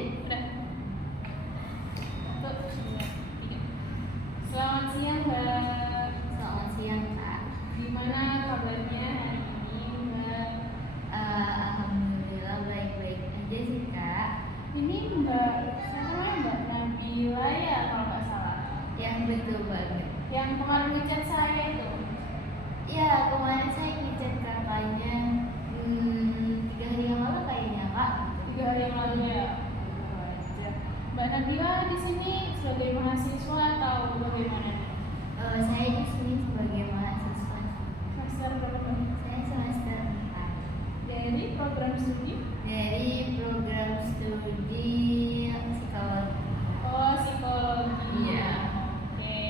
Udah. 1, 2, 3. Selamat siang, Mbak. Selamat siang, Kak. Gimana kabarnya hari ini, Mbak? Alhamdulillah baik-baik aja sih, Kak. Ini Mbak, siapa Mbak Nabila ya kalau nggak salah? Yang betul banget. Yang kemarin ngechat saya itu. Ya, kemarin saya ngechat kakaknya 3 hari yang lalu kayaknya, Kak. 3 hari yang lalu ya. Aja. Mbak Nabila di sini sebagai mahasiswa atau bagaimana? Saya di sini sebagai mahasiswa. Semester berapa, Mbak? Saya semester 4 Dari program studi? dari program studi psikologi. Oh, psikologi. Iya. Oke.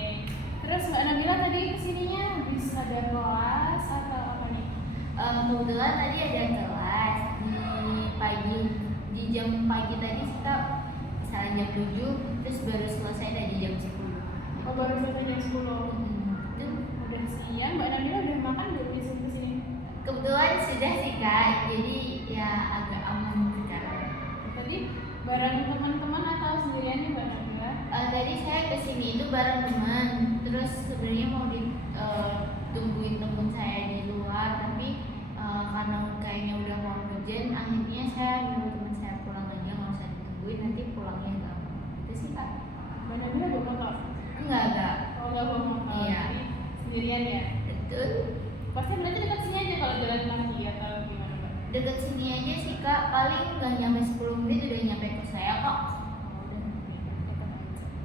Terus Mbak Nabila tadi kesininya habis ada kelas atau apa nih? Kebetulan tadi ada kelas di jam pagi tadi kita misalnya jam 7, terus baru selesai tadi jam 10. Oh, baru selesai jam 10. Itu Udah siang, Mbak Nabila udah makan belum di sini? kebetulan sudah sih, Kak, jadi ya agak aman sekarang. Tadi bareng teman-teman atau sendirian nih Mbak Nabila? Tadi saya kesini itu bareng teman, terus sebenarnya mau ditungguin temen saya di luar, tapi karena kayaknya udah mau hujan, akhirnya saya nyuruh teman saya pulang aja, nggak usah ditungguin, nanti pulangnya gampang. Itu sih, Kak. Mbak Nabila bawa motor? Enggak. Oh, nggak bawa motor. Iya. Jadi sendirian ya? Betul. Pasti berarti dekat sini aja kalau jalan kaki atau gimana, Mbak? Deket sini aja sih, Kak, paling nggak nyampe 10 menit udah nyampe ke saya kok.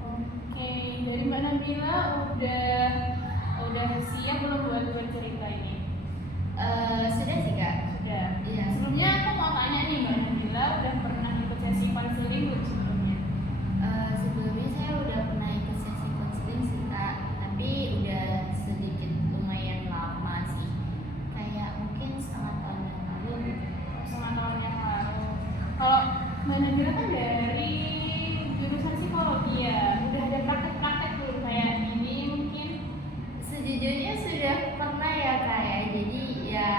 Oke, dari Mbak Nabila udah siap belum buat bercerita ini? Sudah sih, Kak. Sudah. Iya. Sebelumnya aku mau tanya nih Mbak Nabila udah pernah ikut sesi konseling belum sebelumnya? Sebelumnya saya udah pernah ikut sesi konseling sih, Kak, tapi udah sedikit lumayan lama sih, kayak mungkin setengah tahun yang lalu gitu. Setengah tahun yang lalu. Kalau Mbak Nabila kan dari jurusan psikologi ya, udah ada praktek-praktek belum kayak ini mungkin? Sejujurnya sudah pernah ya, Kak, ya, jadi ya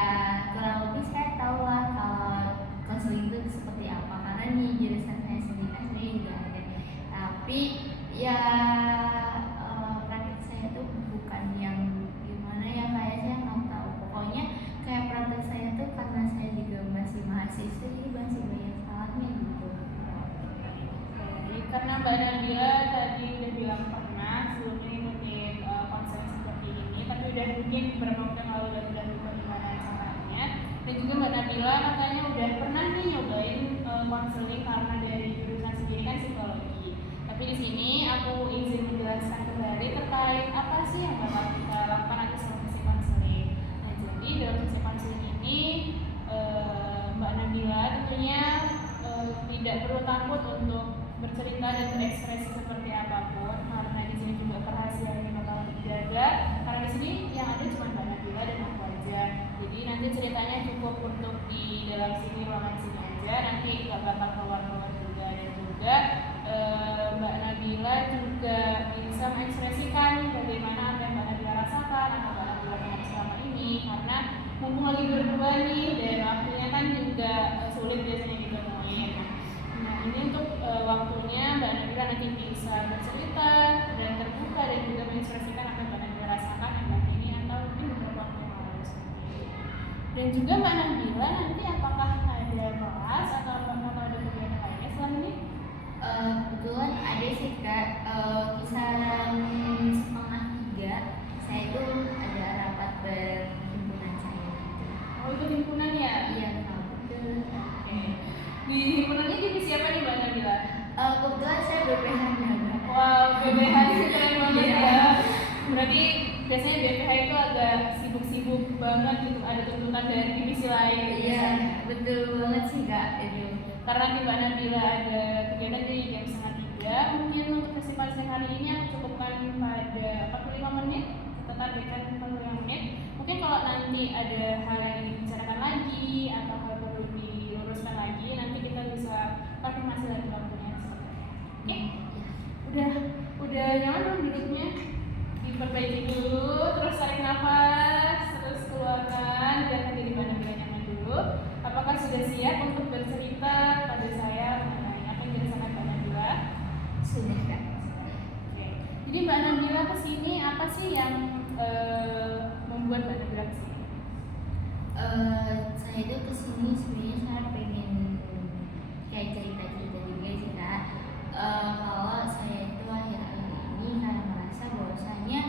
kurang lebih saya tahu lah kalau konseling itu seperti apa, karena di jurusan saya sendiri kan saya juga ada, tapi ya praktek saya tuh bukan yang gimana ya, kayak saya nggak tahu, pokoknya kayak praktek saya tuh karena saya juga masih mahasiswa, jadi masih banyak salahnya gitu. Jadi karena Mbak Nabila tadi udah bilang pernah sebelumnya ikutin konseling seperti ini, tapi udah mungkin beberapa waktu yang lalu udah lupa gimana caranya. Dan juga Mbak Nabila katanya udah pernah nih nyobain konseling karena dari jurusan sendiri kan psikologi. Tapi di sini aku izin menjelaskan kembali terkait apa sih yang bakal kita lakukan nanti selama sesi konseling. Nah, jadi dalam sesi konseling ini Mbak Nabila tentunya tidak perlu takut untuk bercerita dan berekspresi seperti apapun, karena di sini juga kerahasiaannya bakal dijaga. Karena di sini yang ada cuma Mbak Nabila dan aku aja. Jadi nanti ceritanya cukup untuk di dalam sini, ruangan sini aja. Nanti nggak bakal keluar-keluar juga. Dan juga Mbak Nabila juga bisa mengekspresikan bagaimana apa yang Mbak Nabila rasakan atau Mbak Nabila punya selama ini. Karena mumpung lagi berdua nih dan waktunya kan juga sulit biasanya ditemuin. Nah, ini untuk waktunya Mbak Nabila nanti bisa bercerita dan terbuka dan juga mengekspresikan apa yang Mbak Nabila rasakan akhir ini atau mungkin beberapa waktu yang lalu seperti itu. Dan juga Mbak Nabila nanti apakah ada kelas atau ada kegiatan lainnya selama ini? Kebetulan ada sih, Kak, kisaran 2:30 saya itu ada rapat berhimpunan saya gitu. Oh, itu himpunan ya? Iya, Kak, betul. Oke. Di himpunannya divisi apa nih Mbak Nabila? Kebetulan saya BPH Niaga. Wow, BPH itu keren banget Iya. ya. Berarti biasanya BPH itu agak sibuk-sibuk banget gitu, ada tuntutan dari divisi lain. Iya, betul banget sih, Kak, itu. Karena di Mbak Nabila ada kegiatan di jam 2:30, mungkin untuk festival siang hari ini aku cukupkan pada 45 menit, kita targetkan 45 menit. Mungkin kalau nanti ada hal yang ingin dibicarakan lagi atau hal perlu diluruskan lagi, nanti kita bisa konfirmasi lagi waktunya seperti itu. Oke? Udah nyaman belum duduknya? Diperbaiki dulu, terus tarik nafas, terus keluarkan, biarkan diri Mbak Nabila nyaman dulu. Apakah sudah siap untuk bercerita pada saya mengenai apa yang dirasakan sih yang membuat Mbak Nabila kesini? Saya itu kesini sebenarnya saya pengen kayak cerita-cerita juga sih Kak. Kalau saya itu akhir-akhir ini kayak merasa bahwasanya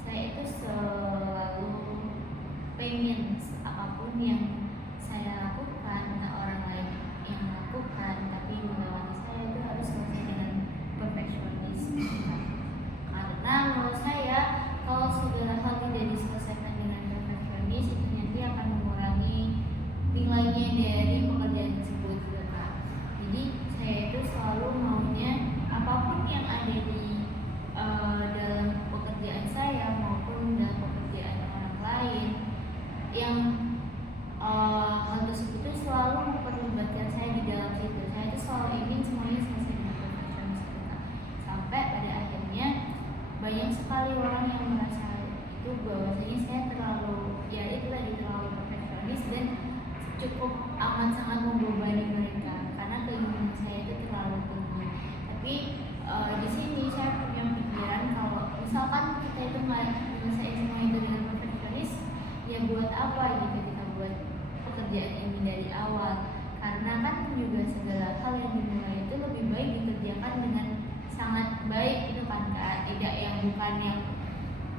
saya itu selalu pengen apapun yang saya lakukan atau orang lain yang melakukan, tapi melewati saya itu harus selesai dengan perfeksionis. Karena menurut saya kalau segala hal tidak diselesaikan dengan perfeksionis itu nanti akan mengurangi nilainya dari pekerjaan tersebut gitu Kak. Jadi saya itu selalu maunya apapun yang ada di dalam pekerjaan saya maupun dalam pekerjaan orang lain yang hal tersebut itu selalu memperlibatkan saya di dalam situ. Saya itu selalu ingin semuanya selesai dengan perfeksionis gitu Kak. Sampai pada akhirnya banyak sekali orang yang merasa itu bahwasanya saya terlalu perfeksionis dan cukup amat sangat membebani mereka karena keinginan saya itu terlalu tinggi. Tapi di sini saya punya pikiran kalau misalkan kita itu nggak menyelesaikan semua itu dengan perfeksionis, ya buat apa gitu kita buat pekerjaan ini dari awal? Karena kan juga segala hal yang dimulai itu lebih baik dikerjakan dengan sangat baik gitu kan Kak. Tidak yang bukan yang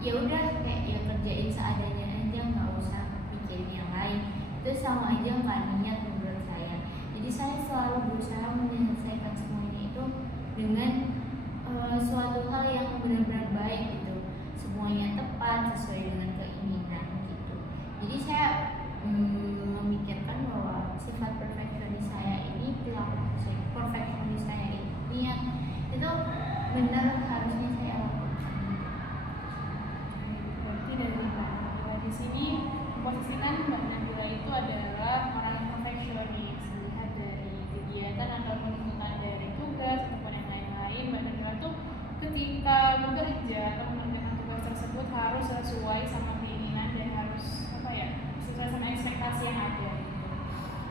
ya udah kayak ya kerjain seadanya aja, nggak usah pikirin yang lain. Itu sama aja nggak niat menurut saya. Jadi saya selalu berusaha menyelesaikan semuanya itu dengan suatu hal yang benar-benar baik gitu, semuanya tepat sesuai dengan keinginan gitu. Jadi saya memikirkan bahwa sifat perfeksionis saya ini, perilaku perfeksionis saya ini yang itu benar harusnya saya lakukan. Berarti dari Mbak Nabila di sini posisikan Mbak Nabila itu adalah orang yang perfeksionis, dilihat dari kegiatan atau tuntutan dari tugas ataupun yang lain-lain. Mbak Nabila tuh ketika bekerja atau mengerjakan tugas tersebut harus sesuai sama keinginan dan harus sesuai sama ekspektasi yang ada gitu.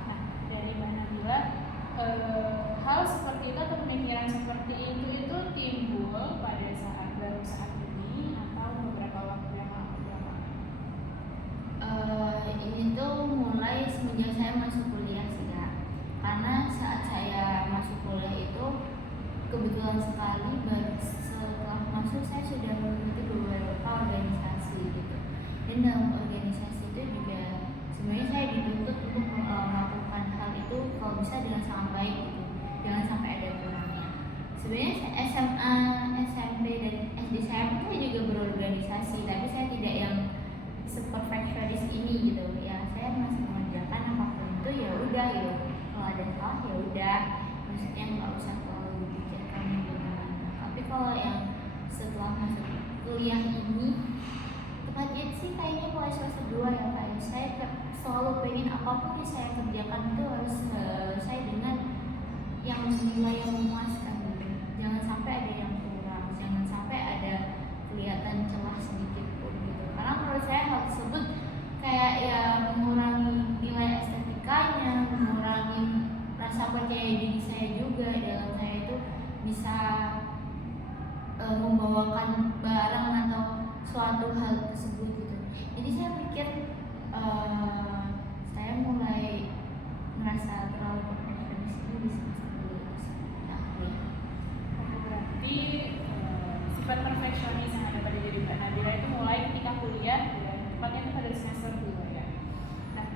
Nah, dari Mbak Nabila hal seperti itu atau pemikiran seperti itu timbul pada baru saat ini atau beberapa waktu yang lalu? Ini tuh mulai semenjak saya masuk kuliah sih Kak. Karena saat saya masuk kuliah itu kebetulan sekali setelah masuk saya sudah mengikuti beberapa organisasi gitu. Dan dalam organisasi itu juga sebenarnya saya dituntut untuk melakukan hal itu kalau bisa dengan sangat baik gitu, jangan sampai ada kurangnya. Sebenarnya SMA, SMP dan SD saya pun juga berorganisasi, tapi saya tidak yang seperfeksionis ini gitu ya. Saya masih mengerjakan apapun itu ya udah gitu, kalau ada salah ya udah, maksudnya nggak usah terlalu dipikirkan gimana. Tapi kalau yang setelah masuk kuliah ini tepatnya sih kayaknya mulai semester 2 ya kayak saya selalu pengen apapun yang saya kerjakan itu harus selesai dengan yang nilai yang memuaskan gitu. Jangan sampai ada yang kurang, jangan sampai ada kelihatan celah sedikit pun gitu. Karena menurut saya hal tersebut kayak ya mengurangi nilai estetikanya, mengurangi rasa percaya diri saya juga dalam saya itu bisa membawakan barang atau suatu hal tersebut gitu. Jadi saya pikir saya mulai merasa terlalu perfeksionis itu di semester 2. Berarti sifat perfeksionis yang ada pada diri Mbak Nabila itu mulai ketika kuliah dan tepatnya itu pada semester 2 ya. Nah,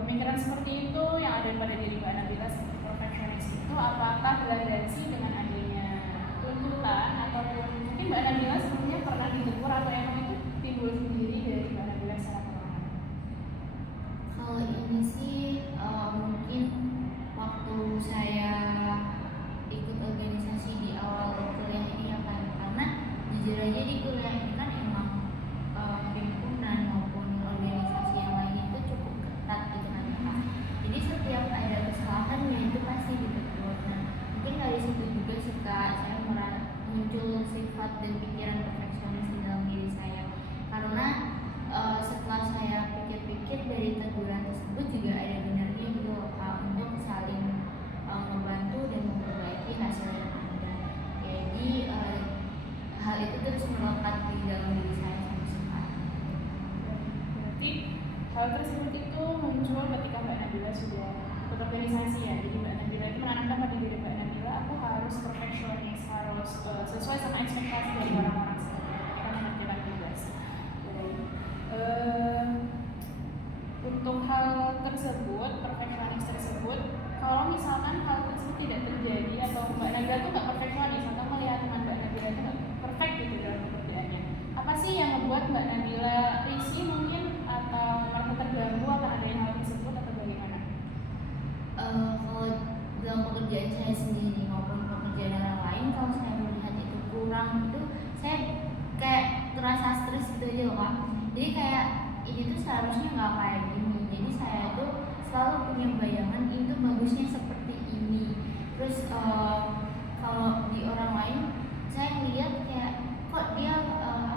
pemikiran seperti itu yang ada pada diri Mbak Nabila seperti perfeksionis itu apakah gradasi dengan adanya tuntutan ataupun mungkin Mbak Nabila sebelumnya pernah ditegur atau emang itu timbul sendiri dari Mbak Nabila secara perlahan? Kalau ini sih mungkin waktu saya ikut organisasi di awal kuliah ini ya kan, karena jujur aja di kuliah ini kan emang himpunan maupun organisasi yang lain itu cukup ketat gitu kan Kak. Jadi setiap ada kesalahan ya itu pasti ditegur. Nah, mungkin dari situ juga sih Kak saya muncul sifat dan pikiran perfeksionis di dalam diri saya. Karena setelah saya pikir-pikir dari teguran tersebut juga ada benarnya gitu Kak, untuk saling membantu dan memperbaiki hasil yang ada. Jadi hal itu terus melekat di dalam diri saya Hal tersebut itu muncul ketika Mbak Nabila sudah berorganisasi ya. Jadi Mbak Nabila itu menanamkan pada diri Mbak Nabila, aku harus perfeksionis, harus sesuai sama ekspektasi dari orang-orang sekitar ketika mengerjakan tugas. Untuk hal tersebut, perfeksionis tersebut, kalau misalkan hal tersebut tidak terjadi atau Mbak Nabila itu nggak perfeksionis atau melihat teman Mbak Nabila itu nggak perfect gitu dalam pekerjaannya, apa sih yang membuat Mbak Nabila risih mungkin atau merasa terganggu akan adanya hal tersebut atau bagaimana? Kalau dalam pekerjaan saya sendiri maupun pekerjaan orang lain, kalau saya melihat itu kurang itu saya kayak terasa stres gitu aja loh Kak. Jadi kayak ini tuh seharusnya nggak kayak gini. Jadi saya tuh selalu punya bayangan itu bagusnya seperti ini. Terus kalau di orang lain saya lihat kayak kok dia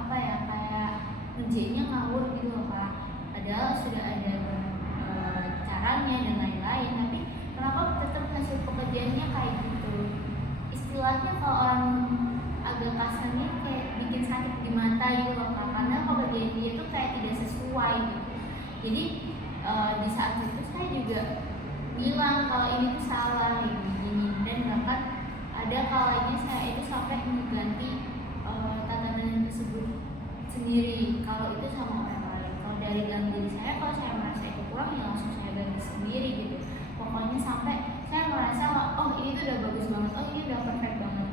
apa ya, kayak ngerjainnya ngawur gitu loh Kak. Padahal sudah ada caranya dan lain-lain, tapi kenapa tetap hasil pekerjaannya kayak gitu? Istilahnya kalau orang agak kasarnya kayak bikin sakit di mata gitu loh Kak, karena pekerjaan dia tuh kayak tidak sesuai gitu. Jadi di saat itu saya juga bilang kalau ini tuh salah ini, dan bahkan ada kalanya saya itu sampai mengganti tatanan tersebut sendiri kalau itu sama orang lain. Kalau dari dalam diri saya, kalau saya merasa itu kurang ya langsung saya ganti sendiri gitu. Pokoknya sampai saya merasa oh ini tuh udah bagus banget, oh ini udah perfect banget.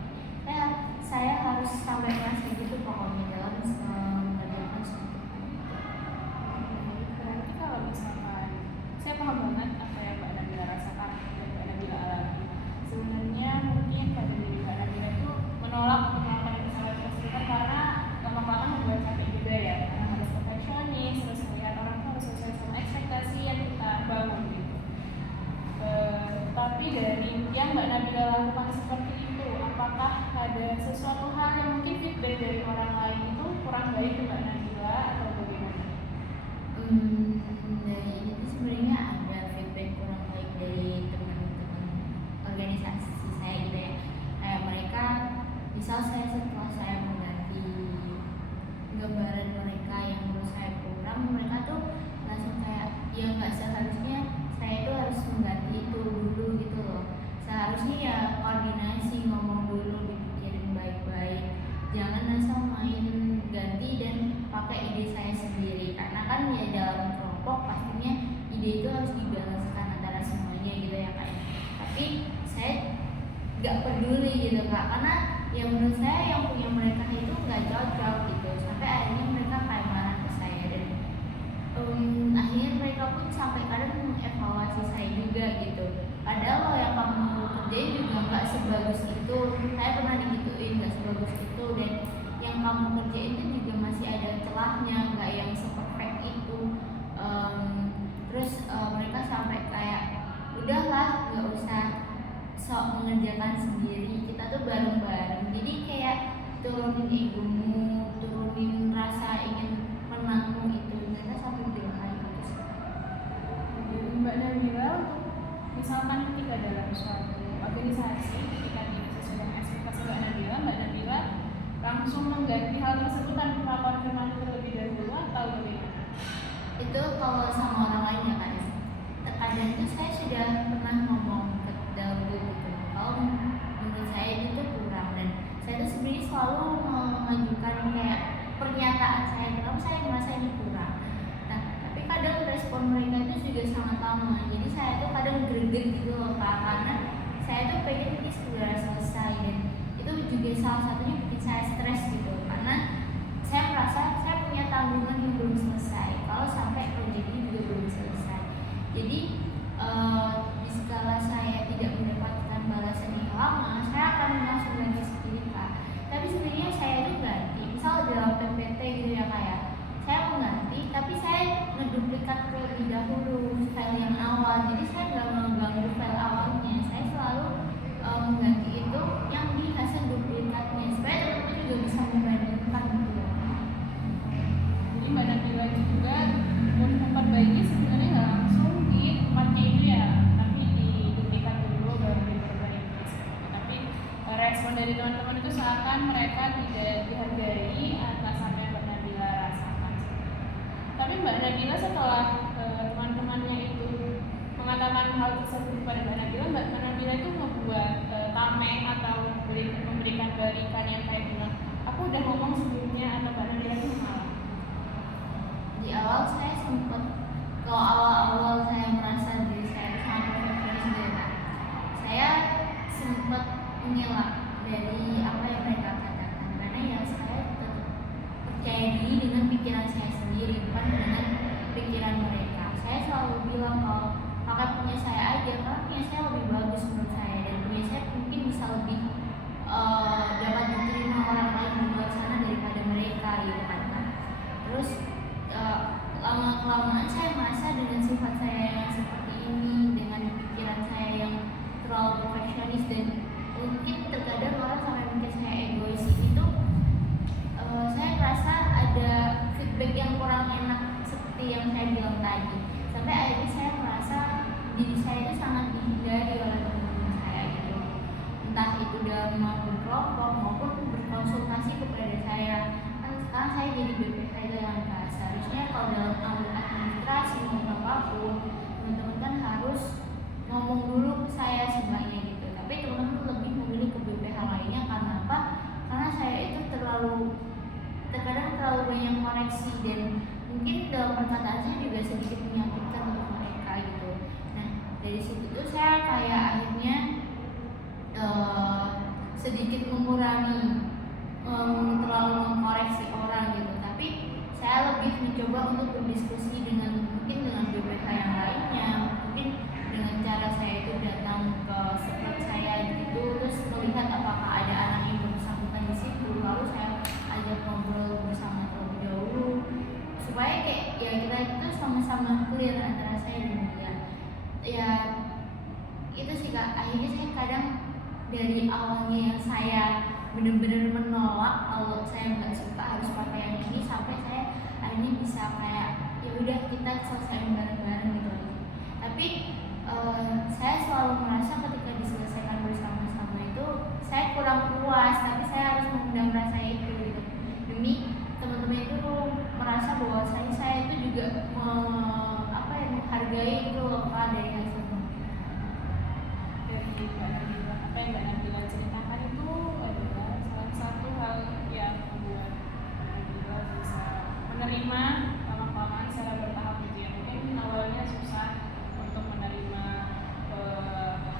Saya harus sampai merasa gitu pokoknya dalam mengerjakan suatu hal. Berarti kalau misalkan saya paham banget apa yang Mbak Nabila rasakan dan Mbak Nabila alami. Sebenarnya mungkin pada diri Mbak Nabila itu menolak untuk melakukan kesalahan tersebut karena lama-lama membuat capek juga ya, karena harus perfeksionis, terus melihat orang tuh harus sesuai sama ekspektasi yang kita bangun gitu. Tapi dari yang Mbak Nabila lakukan seperti itu, apakah ada sesuatu hal yang mungkin feedback dari orang lain itu kurang baik ke Mbak Nabila atau bagaimana? Dari itu sebenarnya ada feedback kurang baik dari teman-teman organisasi saya gitu ya. Kayak mereka, misal setelah saya mengganti gambaran mereka yang menurut saya kurang, mereka tuh langsung kayak ya nggak seharusnya saya itu harus mengganti itu dulu gitu loh. Seharusnya ya koordinasi, ngomong dulu, dipikirin baik-baik, jangan asal main ganti dan pakai ide saya sendiri, karena kan ya dalam kelompok pastinya ide itu harus dibalaskan antara semuanya gitu ya Kak. Tapi saya nggak peduli gitu Kak, karena ya menurut saya yang punya mereka itu nggak cocok gitu, sampai akhirnya mereka kayak marah ke saya. Dan akhirnya mereka pun sampai kadang mengevaluasi saya juga gitu, padahal lo yang kamu kerjain juga nggak sebagus itu, saya pernah digituin nggak sebagus itu, dan yang kamu kerjain itu juga masih ada celahnya, nggak yang seperfect itu. Terus mereka sampai kayak udahlah nggak usah sok mengerjakan sendiri, kita tuh bareng-bareng. Jadi kayak turunin egomu, turunin rasa ingin menangmu itu, mereka sampai bilang kayak gitu. Mbak Nabila, misalkan ketika dalam suatu organisasi, ketika tidak sesuai dengan ekspektasi Mbak Nabila langsung mengganti hal tersebut tanpa konfirmasi terlebih dahulu atau bagaimana? Itu kalau sama orang lain ya kan. Terkadang itu saya sudah pernah ngomong ke dalam grup gitu, kalau menurut saya itu kurang, dan saya tuh sebenarnya selalu mengajukan kayak pernyataan saya kenapa saya merasa ini kurang. Nah, tapi kadang respon mereka itu juga sangat lama, jadi saya tuh kadang greget gitu loh Kak, karena saya tuh pengen ini segera selesai, dan itu juga salah satunya bikin saya stres gitu, karena saya merasa saya punya tanggungan yang belum selesai kalau sampai proyek ini juga belum selesai. Jadi di skala saya tidak mendapatkan balasan yang lama, saya akan langsung ganti sendiri Kak. Tapi sebenarnya saya itu ganti, misal dalam PPT gitu ya Kak ya, saya mau ganti tapi saya ngeduplikat terlebih dahulu file yang awal, jadi saya nggak mengganggu file awalnya, saya selalu mengganti itu yang di hasil duplikatnya supaya teman-teman juga bisa membandingkan gitu ya. Jadi Mbak Nabila juga untuk memperbaiki sebenarnya nggak langsung di tempatnya itu ya, tapi diduplikat dulu baru diperbaiki. Tapi respon dari teman-teman itu seakan mereka tidak dihargai atas apa yang Mbak Nabila rasakan. Tapi Mbak Nabila setelah teman-temannya itu mengatakan hal tersebut kepada Mbak Nabila itu membuat tameng atau memberikan balikan yang kayak bilang aku udah ngomong sebelumnya, atau Mbak Nabila itu mengalah? Di awal saya sempat, kalau awal-awal saya merasa diri saya sangat perfeksionis gitu ya, saya sempat mengelak dari apa yang mereka katakan, karena ya saya tetap percaya diri dengan pikiran saya sendiri, bukan dengan pikiran mereka. Saya selalu bilang kalau pakai punya saya aja, karena punya saya lebih bagus menurut saya, dan punya saya mungkin bisa lebih dapat diterima orang lain di luar sana daripada mereka gitu kan. Terus lama-kelamaan saya merasa dengan sifat saya yang seperti ini, dengan pikiran saya yang terlalu perfeksionis, dan mungkin terkadang orang sampai mungkin saya egois itu, saya merasa ada feedback yang kurang enak seperti yang saya bilang tadi, sampai akhirnya saya merasa diri saya itu sangat dihindari oleh teman-teman saya gitu, entah itu dalam berkelompok maupun berkonsultasi kepada saya. Kan sekarang saya jadi BPH itu yang seharusnya kalau dalam administrasi maupun apapun teman-teman kan harus ngomong dulu ke saya sebenarnya gitu, tapi teman-teman lebih memilih ke BPH lainnya. Karena apa? Karena saya itu terkadang terlalu banyak koreksi, dan mungkin dalam perkataan saya juga sedikit menyakitkan untuk mereka gitu. Nah dari situ tuh saya kayak akhirnya sedikit mengurangi terlalu mengkoreksi orang gitu, tapi saya lebih mencoba untuk berdiskusi mungkin dengan BPH yang lainnya, mungkin dengan cara saya itu datang ke sekolah saya gitu, terus melihat apakah ada anak yang bersangkutan di situ, lalu saya ajak ngobrol bersama terlebih dahulu, supaya kayak ya kita itu sama-sama clear antara saya dan dia. Ya itu sih Kak, akhirnya saya kadang dari awalnya yang saya benar-benar menolak kalau saya nggak suka harus pakai yang ini, sampai saya akhirnya bisa kayak ya udah kita selesai bareng-bareng gitu aja. Tapi saya selalu merasa ketika diselesaikan bersama-sama itu saya kurang puas, tapi saya harus memendam rasa itu gitu, demi teman-teman itu merasa bahwa saya itu juga menghargai itu loh Kak dari hasil Dari apa yang Mbak Nabila ceritakan itu adalah salah satu hal yang membuat Mbak Nabila bisa menerima lama-kelamaan secara bertahap gitu ya. Mungkin awalnya susah untuk menerima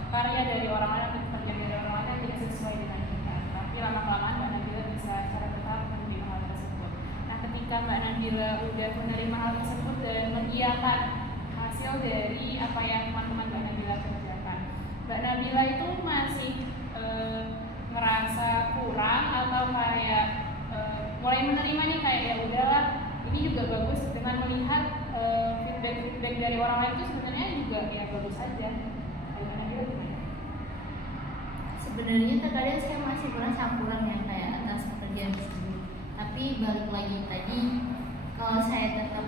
karya dari orang lain atau pekerjaan dari orang lain yang tidak sesuai dengan kita, tapi lama-kelamaan Mbak Nabila bisa secara bertahap menerima hal tersebut. Nah ketika Mbak Nabila udah menerima hal tersebut dan mengiyakan hasil dari apa yang teman-teman Mbak Nabila kerjakan, Mbak Nabila itu masih ngerasa kurang atau kayak mulai menerima nih kayak ya udahlah ini juga bagus, dengan melihat feedback dari orang lain itu sebenarnya juga ya bagus aja. Sebenarnya terkadang saya masih merasa kurang ya kayak atas pekerjaan tersebut, tapi balik lagi tadi, kalau saya tetap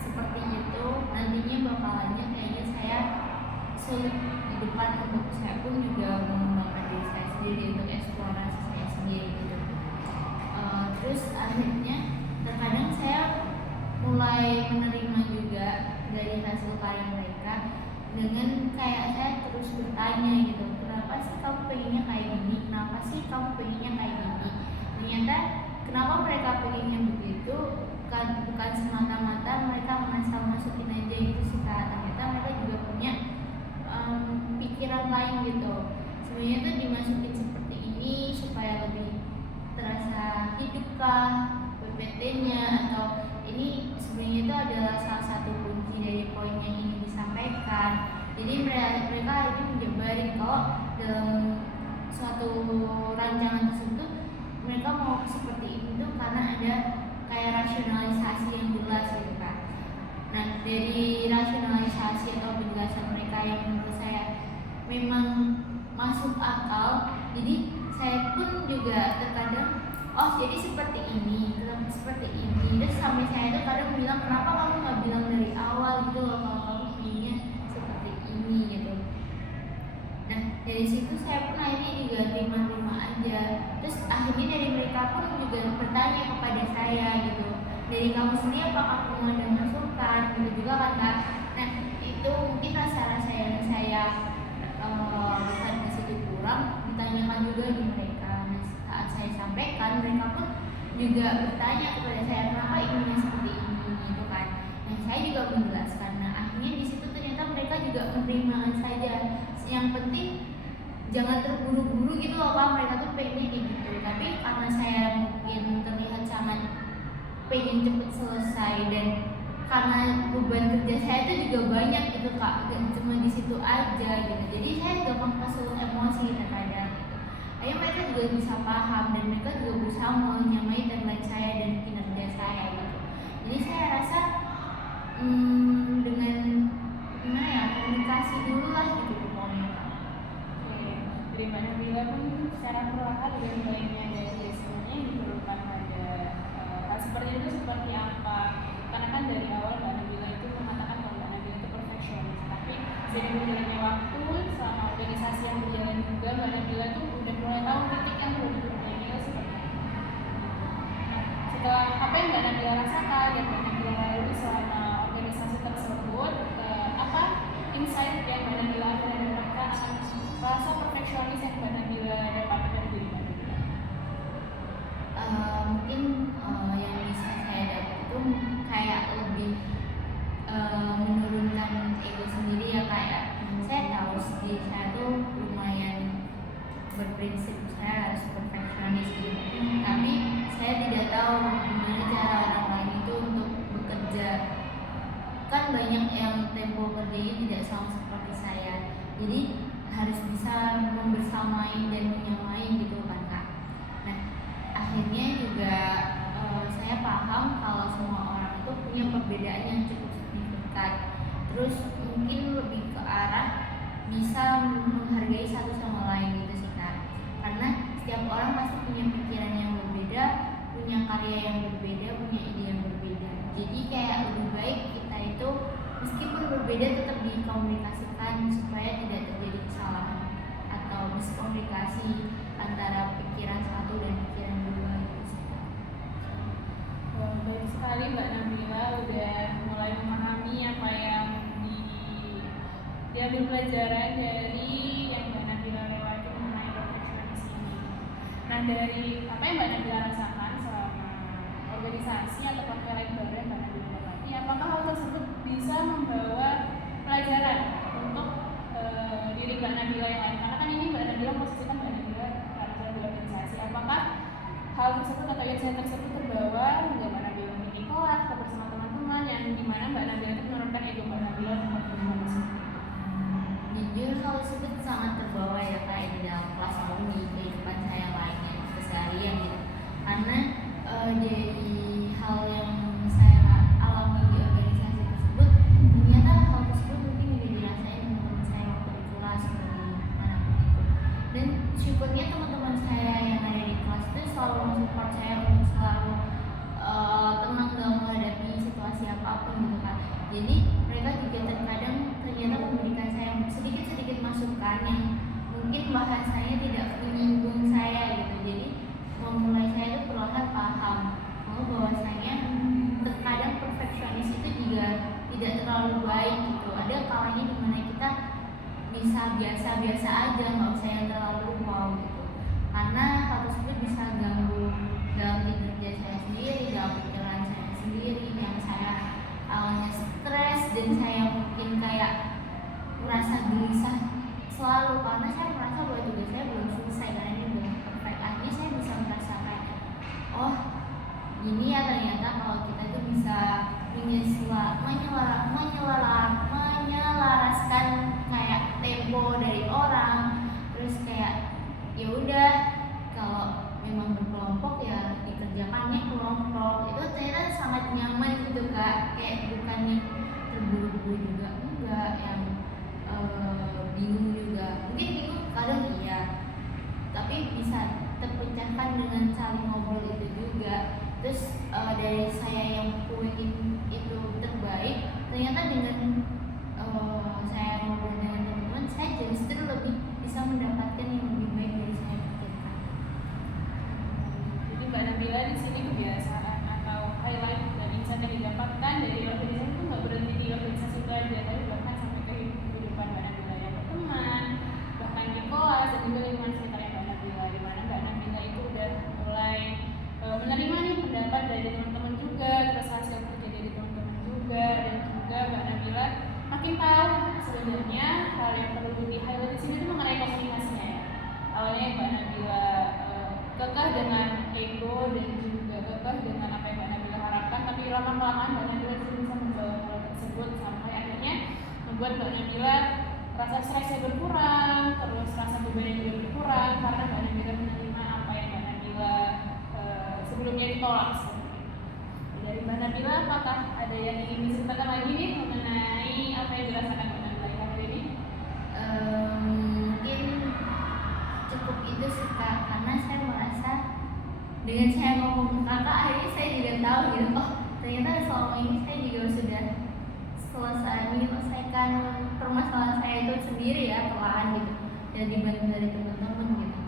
seperti itu nantinya bakalannya kayaknya saya sulit di depan, untuk saya pun juga mengembangkan diri saya sendiri untuk eksplorasi saya sendiri gitu. Terus akhirnya terkadang saya mulai menerima juga dari hasil karya mereka, dengan kayak saya terus bertanya gitu, kenapa sih kamu pengennya kayak gini, kenapa sih kamu pengennya kayak gini. Ternyata kenapa mereka pengennya begitu bukan semata-mata mereka mengasal masukin aja gitu sih Kak. Ternyata mereka juga punya pikiran lain gitu. Sebenarnya tuh dimasukin seperti ini supaya lebih terasa hidup kah PPT-nya, atau ini sebenarnya itu adalah salah satu kunci dari poin yang ingin disampaikan. Jadi mereka ini menjabarin kalau dalam suatu rancangan tersebut mereka mau seperti itu karena ada kayak rasionalisasi yang jelas gitu kan. Nah dari rasionalisasi atau penjelasan mereka yang menurut saya memang masuk akal, jadi saya pun juga terkadang jadi seperti ini, terus sampai saya itu kadang bilang kenapa kamu nggak bilang dari awal gitu loh kalau kamu pengennya seperti ini gitu. Nah dari situ saya pun akhirnya juga terima aja. Terus akhirnya dari mereka pun juga bertanya kepada saya gitu, dari kamu sendiri apakah kamu ada masukan gitu juga kan Kak. Nah itu mungkin rasa-rasa yang saya lihat di situ kurang ditanyakan juga di mereka. Nah, saat saya sampaikan, mereka pun juga bertanya kepada saya kenapa ininya seperti ini gitu kan. Nah, saya juga menjelaskan. Nah, akhirnya di situ ternyata mereka juga menerima saja. Yang penting jangan terburu-buru gitu loh Pak, mereka tuh pengen kayak gitu. Tapi karena saya mungkin terlihat sangat pengen cepet selesai dan karena beban kerja saya itu juga banyak gitu Kak, gak cuma di situ aja gitu. Jadi saya gampang kesulut emosi terkadang gitu. Ayo mereka juga bisa paham dan mereka juga berusaha menyamai timeline saya dan kinerja saya gitu. Jadi saya rasa dengan gimana ya, komunikasi dulu lah gitu pokoknya Kak. Oke, dari Mbak Nabila pun secara perlahan sudah mulai menyadari sebenarnya yang diperlukan pada hal seperti itu seperti apa. Karena kan dari awal Mbak Nabila itu mengatakan bahwa Mbak Nabila itu perfeksionis, tapi seiring berjalannya waktu selama organisasi yang berjalan juga Mbak Nabila tuh udah mulai tahu titik yang perlu diperbaiki seperti apa. Nah, setelah apa yang Mbak Nabila rasakan dan Mbak Nabila lalui selama organisasi tersebut, apa insight yang Mbak Nabila akhirnya dapatkan akan rasa perfeksionis yang Mbak Nabila dapatkan dari diri Mbak Nabila? Mungkin yang bisa saya dapat itu kayak lebih menurunkan ego sendiri ya kayak saya tahu sih saya tuh lumayan berprinsip saya harus perfeksionis gitu, tapi saya tidak tahu gimana cara orang lain itu untuk bekerja. Kan banyak yang tempo kerjanya tidak sama seperti saya, jadi harus bisa membersamai dan menyamai gitu kan Kak. Nah, akhirnya juga saya paham kalau semua orang itu punya perbedaan yang cukup signifikan. Terus mungkin lebih ke arah bisa menghargai satu sama lain gitu sih Kak. Karena setiap orang pasti punya pikiran yang berbeda, punya karya yang berbeda, punya ide yang berbeda. Jadi kayak lebih baik kita itu meskipun berbeda tetap dikomunikasikan supaya tidak terjadi kesalahan atau miskomunikasi antara pikiran satu dan pikiran dua gitu. Baik sekali Mbak Nabila udah mulai memahami apa yang diambil pelajaran dari yang Mbak Nabila lewati mengenai perfeksionis ini. Nah, dari apa yang Mbak Nabila rasakan selama organisasi atau konferensi baru yang Mbak Nabila dapati, apakah hal tersebut bisa membawa pelajaran untuk diri Mbak Nabila yang lain? Karena kan ini Mbak Nabila posisikan Mbak Nabila karena di organisasi. Apakah hal tersebut atau insight tersebut terbawa hingga Mbak Nabila memiliki kelas atau bersama teman-teman yang dimana Mbak Nabila itu menurunkan ego Mbak Nabila untuk berkomunikasi? Jujur hal tersebut sangat terbawa ya kayak di dalam kelas maupun di kehidupan saya lainnya keseharian gitu. Karena dari hal yang saya alami di organisasi tersebut, ternyata hal tersebut mungkin juga dirasain teman-teman saya waktu di kelas atau di mana begitu. Dan syukurnya teman-teman saya yang ada di kelas itu selalu mensupport saya untuk selalu tenang dalam menghadapi situasi apapun gitu kan. Jadi mereka juga terkadang ternyata memberikan saya sedikit-sedikit masukan yang mungkin bahasanya tidak menyinggung saya gitu. Jadi memulai saya itu perlahan paham bahwasanya terkadang perfeksionis itu juga tidak terlalu baik gitu. Ada kalanya dimana kita bisa biasa-biasa aja, nggak usah yang terlalu wow gitu. Karena hal tersebut bisa ganggu dalam kinerja saya sendiri, dalam pikiran saya sendiri, yang saya awalnya stres dan saya mungkin kayak merasa gelisah selalu karena saya merasa bahwa tugas saya belum selesai karena ini belum perfect. Akhirnya saya bisa merasakan, oh ini ya ternyata kalau kita tuh bisa menyelaraskan kayak tempo dari orang, terus kayak ya udah kalau memang berkelompok ya dikerjakannya kelompok, itu ternyata sangat nyaman gitu Kak. Kayak bukannya terburu-buru juga enggak, yang bingung juga mungkin bingung kadang iya, tapi bisa terpecahkan dengan saling ngobrol itu juga. Terus dari saya yang pengen itu terbaik, ternyata dengan saya ngobrol dengan teman-teman, saya justru lebih bisa mendapatkan yang lebih baik dari saya pikirkan. Jadi Mbak Nabila di sini kebiasaan atau highlight dan insight yang didapatkan dari organisasi itu nggak berhenti di organisasi itu aja, tapi bahkan sampai membuat Mbak Nabila rasa stresnya berkurang, terus rasa bebannya juga berkurang karena Mbak Nabila menerima apa yang Mbak Nabila sebelumnya ditolak seperti itu. Dari Mbak Nabila, apakah ada yang ingin diceritakan lagi nih mengenai apa yang dirasakan Mbak Nabila hari ini? Mungkin cukup itu sih Kak, karena saya merasa dengan saya ngomong ke kakak akhirnya saya juga tahu gitu, oh ternyata selama ini saya juga sudah menyelesaikan permasalahan saya itu sendiri ya, perlahan gitu, dan dibantu dari teman-teman gitu.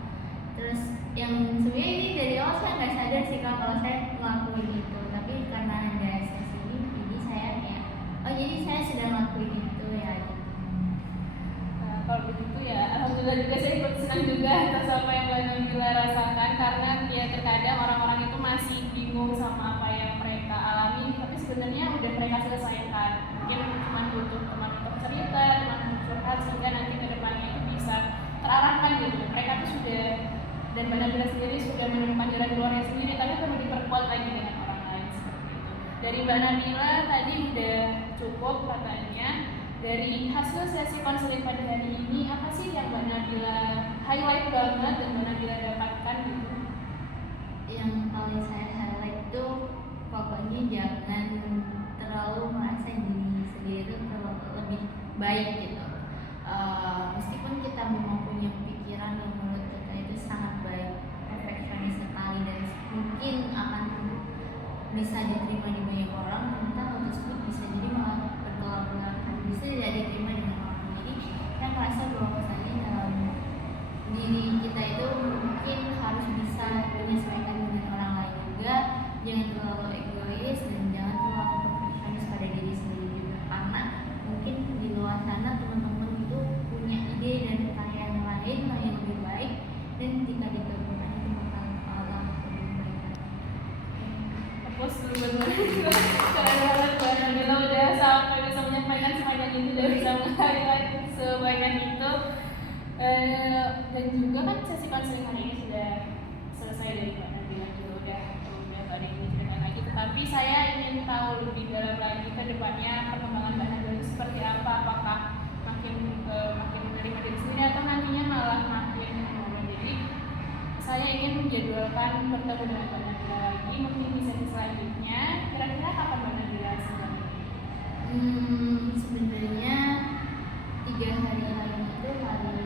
Terus yang sebenarnya ini dari awal saya nggak sadar sih Kak kalau saya ngelakuin itu, tapi karena ada sesi ini jadi saya kayak, oh jadi saya sudah ngelakuin itu ya gitu. Kalau begitu ya alhamdulillah juga saya ikut senang juga atas apa yang Mbak Nabila rasakan, karena ya terkadang orang-orang itu masih bingung sama apa yang mereka alami tapi sebenarnya udah mereka selesaikan. Mungkin cuma butuh teman untuk cerita, teman untuk curhat sehingga nanti ke depannya itu bisa terarahkan gitu. Mereka tuh sudah, dan Mbak Nabila sendiri sudah menemukan jalan keluarnya sendiri, tapi perlu diperkuat lagi dengan orang lain seperti itu. Dari Mbak Nabila tadi udah cukup katanya. Dari hasil sesi konseling pada hari ini, apa sih yang Mbak Nabila highlight banget dan Mbak Nabila dapatkan gitu? Yang paling saya highlight itu pokoknya jangan terlalu merasa diri sendiri itu lebih baik gitu. Meskipun kita memang punya pikiran yang menurut kita itu sangat baik, perfeksionis sekali dan mungkin akan bisa diterima di banyak orang, ternyata hal tersebut bisa jadi malah bertolak belakang, bisa tidak diterima dengan orang. Jadi saya merasa bahwasannya dalam diri kita itu mungkin harus bisa menyesuaikan dengan orang lain juga, jangan terlalu egois dan jangan terlalu perfeksionis pada diri sendiri juga, karena mungkin di luar sana teman-teman itu punya ide dan karya yang lain yang lebih baik, dan jika digabungkan itu bakal lebih baik. Fokus dulu bener-bener keren banget Mbak Nabila udah sampai bisa menyampaikan sebanyak itu dan bisa meng-highlight sebanyak itu. Dan juga kan sesi konseling hari ini sudah selesai dari Mbak Nabila juga udah ada yang diceritakan lagi, tetapi saya ingin tahu lebih dalam lagi ke depannya perkembangan Mbak Nabila itu seperti apa, apakah makin menerima diri sendiri atau nantinya malah makin menurun. Jadi saya ingin menjadwalkan bertemu dengan Mbak Nabila lagi mungkin di sesi selanjutnya. Kira-kira kapan Mbak Nabila selanjutnya? Sebenarnya 3 hari lagi itu hari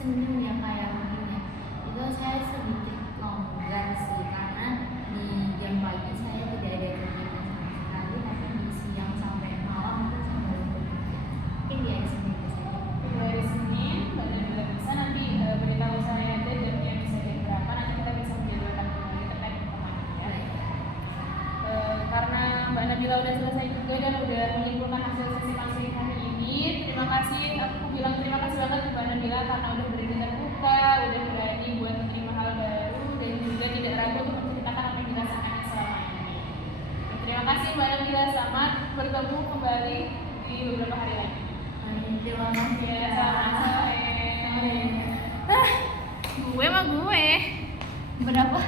Senin ya kayak mungkin ya, itu saya sedikit longgar sih karena di jam pagi saya tidak ada kegiatan sama sekali, tapi di siang sampai malam itu saya baru bekerja. Mungkin di hari Senin saja. Di hari Senin Mbak Nabila bisa nanti beritahu saya aja jamnya bisa jam berapa, nanti kita bisa menjadwalkan kembali terkait pertemuannya ya. Karena Mbak Nabila udah selesai juga dan udah menyimpulkan hasil sesi konseling hari ini, terima kasih, aku bilang terima kasih banget ke Mbak Nabila karena udah berani terbuka, udah berani buat menerima hal baru dan juga tidak ragu untuk menceritakan apa yang dirasakannya selama ini. Terima kasih Mbak Nabila, selamat bertemu kembali di beberapa hari lagi. Terima kasih Ya, ya. selamat sore. Gue mah gue. Berapa?